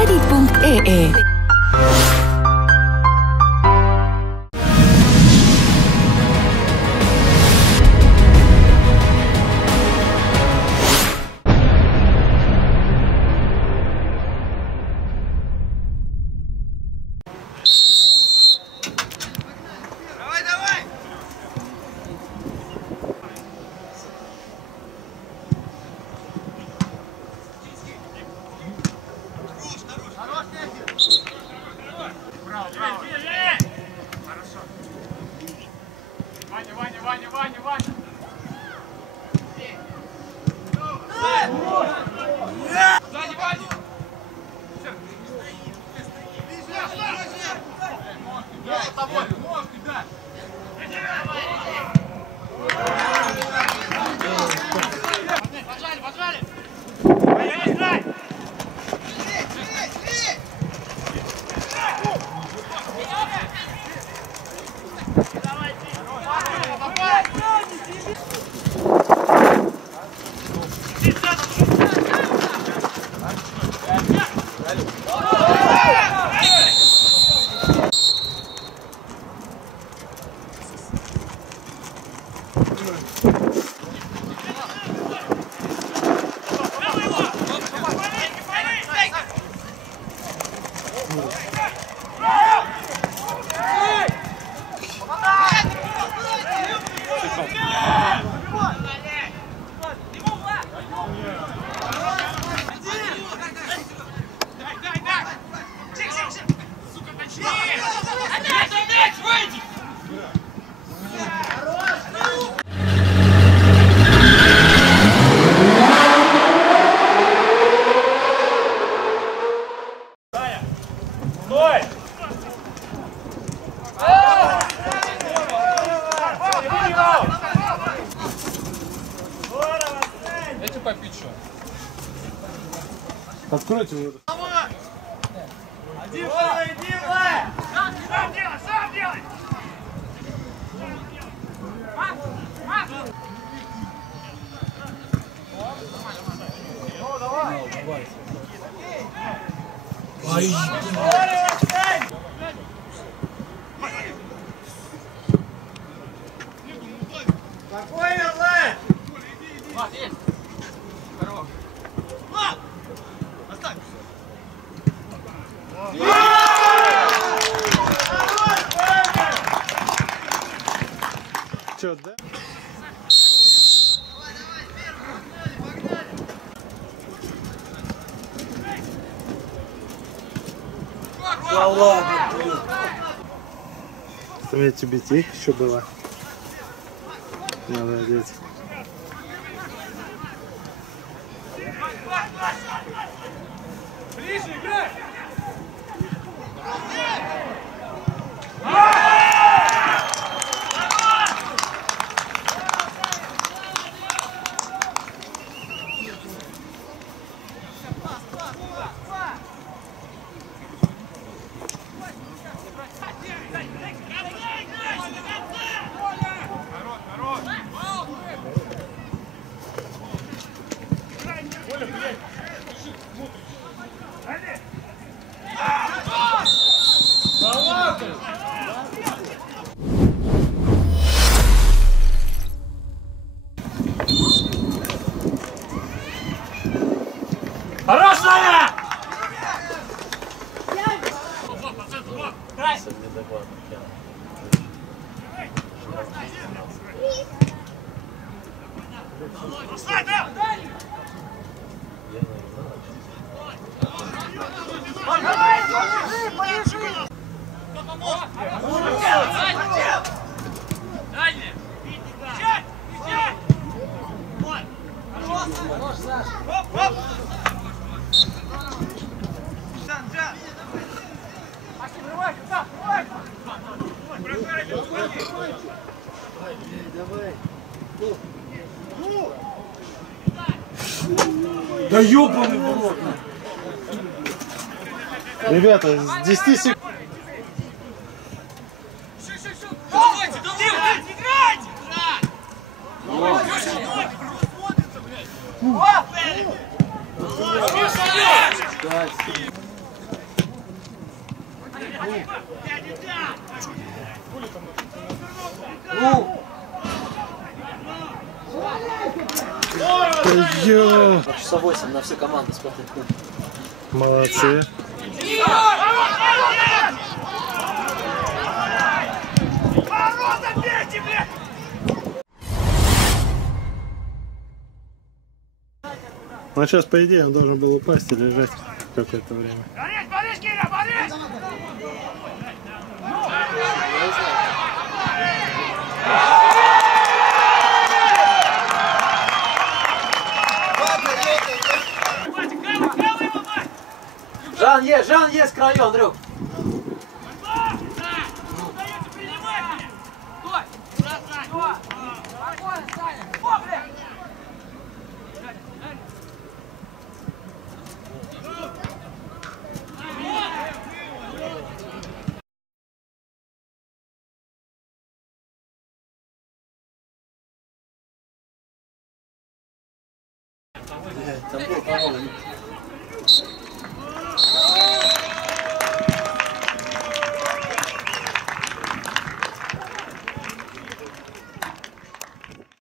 Ready.ee. Откройте его. Один, сам делай! Спокойно, Влад! Влад, есть! Здорово! Влад! Оставь! Че, да? Да ладно, блин. Что я тебе тихо еще было? Молодец. Ближе играй! Хорошая! Да ёбаный в рот! Ребята, с 10 секунд. Давайте, играйте! Ну! Да ё! Часа 8 на всю команду спортивный клуб. Молодцы. Ну сейчас, по идее, он должен был упасть и лежать какое-то время. Жан есть в краю, Андрюк. Там был, по-моему.